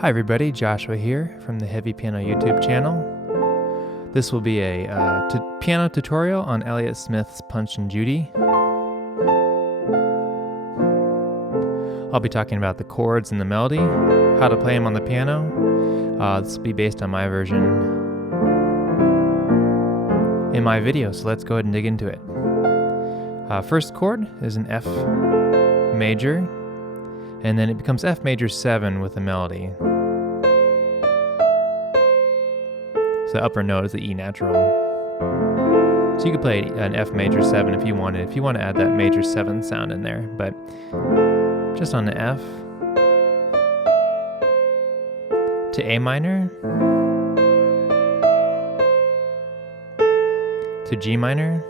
Hi everybody, Joshua here from the Heavy Piano YouTube channel. This will be a piano tutorial on Elliott Smith's Punch and Judy. I'll be talking about the chords and the melody, how to play them on the piano. This will be based on my version in my video, so let's go ahead and dig into it. First chord is an F major, and then it becomes F major 7 with a melody. So the upper note is the E natural. So you could play an F major 7 if you wanted. If you want to add that major 7 sound in there, but just on the F to A minor to G minor,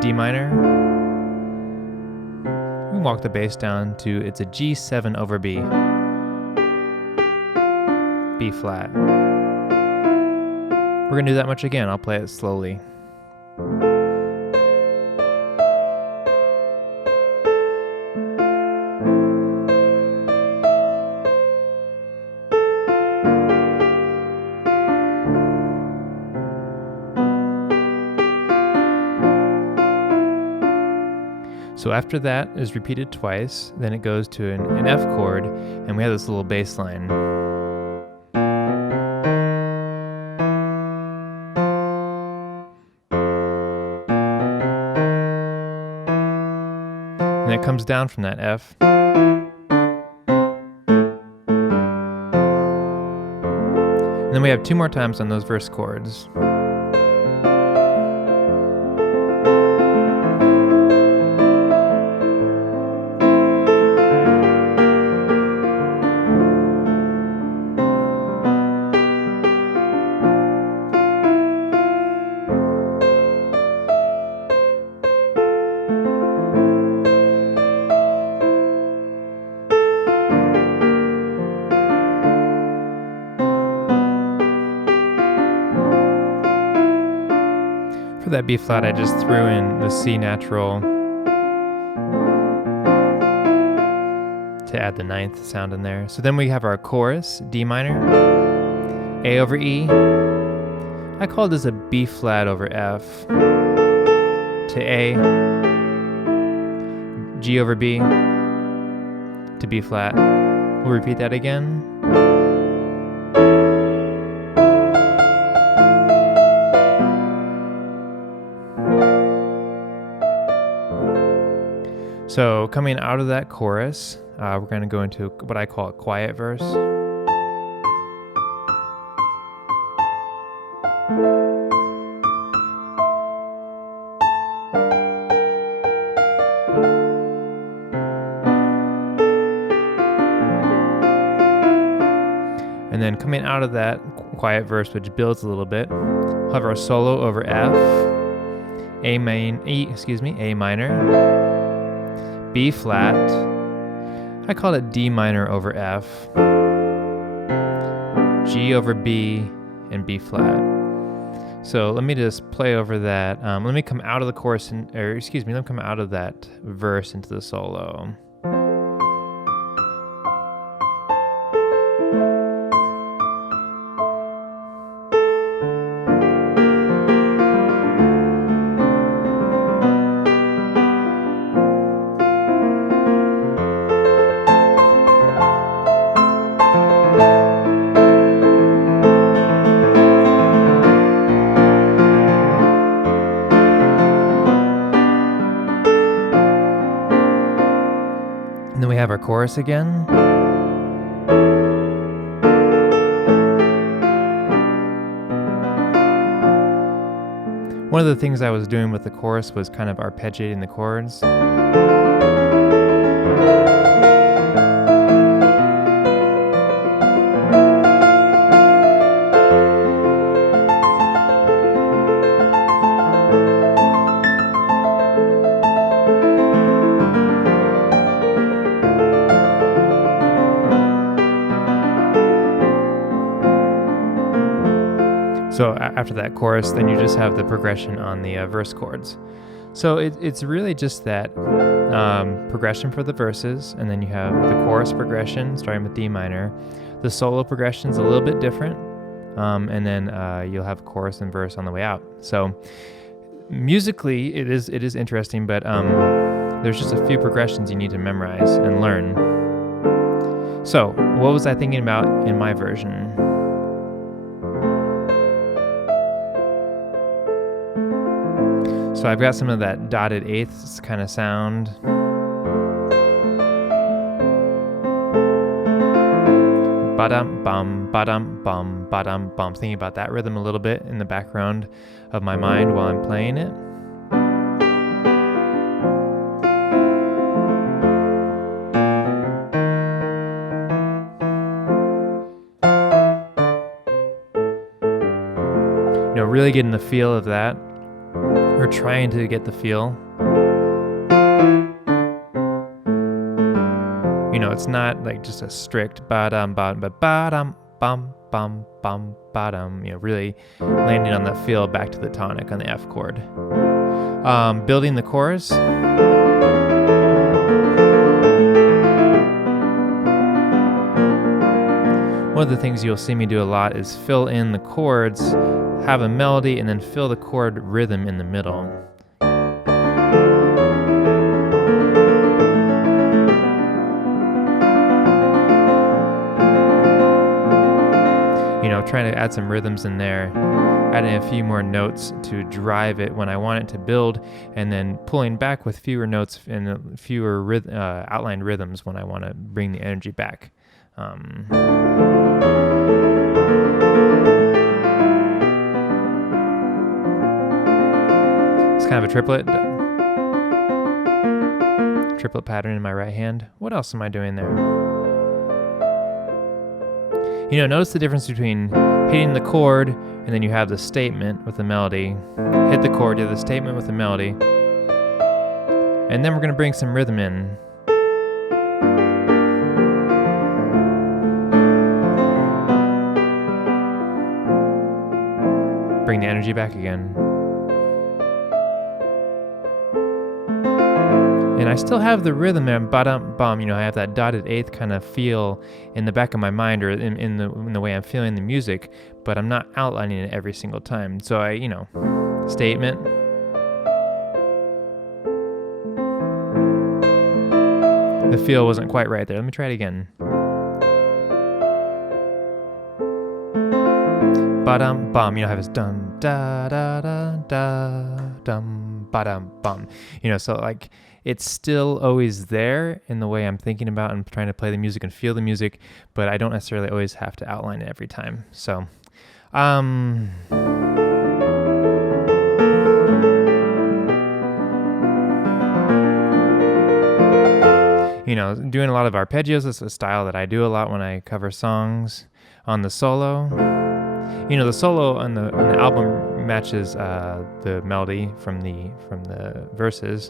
D minor. We can walk the bass down to it's a G7 over B. B flat. We're gonna do that much again. I'll play it slowly. So after that is repeated twice, then it goes to an F chord, and we have this little bass line. And it comes down from that F. And then we have two more times on those verse chords. For that B flat, I just threw in the C natural to add the ninth sound in there. So then we have our chorus, D minor, A over E. I call this a B flat over F to A, G over B to B flat. We'll repeat that again. So coming out of that chorus, we're going to go into what I call a quiet verse. And then coming out of that quiet verse, which builds a little bit, we'll have our solo over F, A minor, B flat, I call it D minor over F, G over B, and B flat. So let me just play over that. Let me come out of the chorus, let me come out of that verse into the solo. And then we have our chorus again. One of the things I was doing with the chorus was kind of arpeggiating the chords. So after that chorus, then you just have the progression on the verse chords. So it's really just that progression for the verses, and then you have the chorus progression starting with D minor. The solo progression is a little bit different, and then you'll have chorus and verse on the way out. So musically, it is interesting, but there's just a few progressions you need to memorize and learn. So what was I thinking about in my version? So I've got some of that dotted eighths kind of sound. Ba-dum bum, ba-dum bum, ba-dum bum. Thinking about that rhythm a little bit in the background of my mind while I'm playing it. You know, really getting the feel of that. Or trying to get the feel. You know, it's not like just a strict ba-dum, ba-dum, but ba-dum, bum, bum, bum, ba-dum. You know, really landing on that feel back to the tonic on the F chord. Building the chorus. One of the things you'll see me do a lot is fill in the chords, have a melody, and then fill the chord rhythm in the middle. You know, trying to add some rhythms in there, adding a few more notes to drive it when I want it to build, and then pulling back with fewer notes and fewer outlined rhythms when I want to bring the energy back. It's kind of a triplet pattern in my right hand. What else am I doing there? You know, notice the difference between hitting the chord and then you have the statement with the melody. Hit the chord, you have the statement with the melody. And then we're going to bring some rhythm in. Bring the energy back again. And I still have the rhythm there, ba-dum-bum, you know, I have that dotted eighth kind of feel in the back of my mind or in the way I'm feeling the music, but I'm not outlining it every single time. So I, you know, statement. The feel wasn't quite right there. Let me try it again. Ba-dum bum, you know, I have this dum da da da da dum ba-dum bum. You know, so like it's still always there in the way I'm thinking about and trying to play the music and feel the music, but I don't necessarily always have to outline it every time. So you know, doing a lot of arpeggios is a style that I do a lot when I cover songs on the solo. You know, the solo on the album matches the melody from the verses.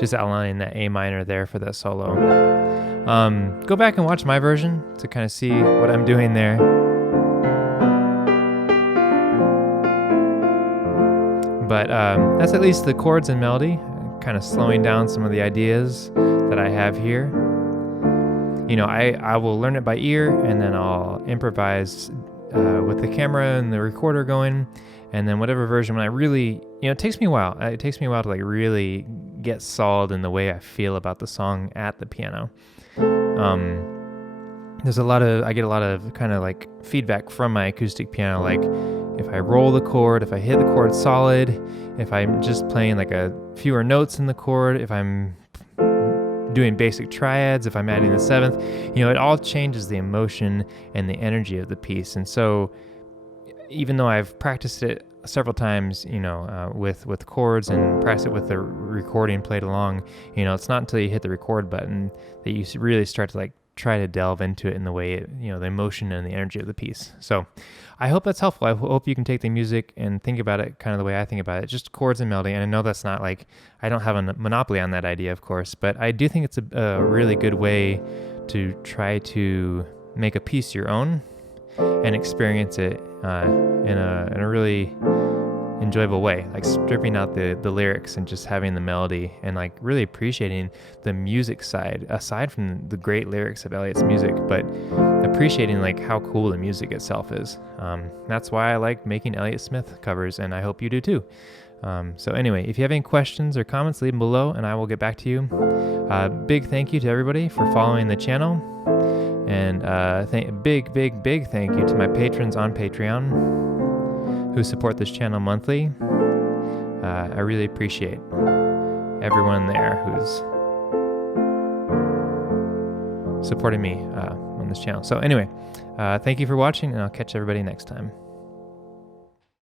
Just outlining that A minor there for that solo. Go back and watch my version to kind of see what I'm doing there. But that's at least the chords and melody, kind of slowing down some of the ideas that I have here. You know, I will learn it by ear, and then I'll improvise with the camera and the recorder going, and then whatever version, when I really, you know, it takes me a while. It takes me a while to like really get solid in the way I feel about the song at the piano. I get a lot of kind of like feedback from my acoustic piano, like if I roll the chord, if I hit the chord solid, if I'm just playing like a fewer notes in the chord, if I'm doing basic triads, if I'm adding the seventh, you know, it all changes the emotion and the energy of the piece. And so even though I've practiced it several times, you know, with chords and practice it with the recording played along, you know, it's not until you hit the record button that you really start to like try to delve into it in the way it, you know, the emotion and the energy of the piece. So I hope that's helpful. I hope you can take the music and think about it kind of the way I think about it, just chords and melody. And I know that's not like, I don't have a monopoly on that idea, of course, but I do think it's a really good way to try to make a piece your own and experience it in a really enjoyable way, like stripping out the lyrics and just having the melody and like really appreciating the music side aside from the great lyrics of Elliott's music, but appreciating like how cool the music itself is. That's why I like making Elliott Smith covers, and I hope you do too. So anyway, if you have any questions or comments, leave them below and I will get back to you. Big thank you to everybody for following the channel, and big thank you to my patrons on Patreon who support this channel monthly. I really appreciate everyone there who's supporting me on this channel. So anyway, thank you for watching, and I'll catch everybody next time.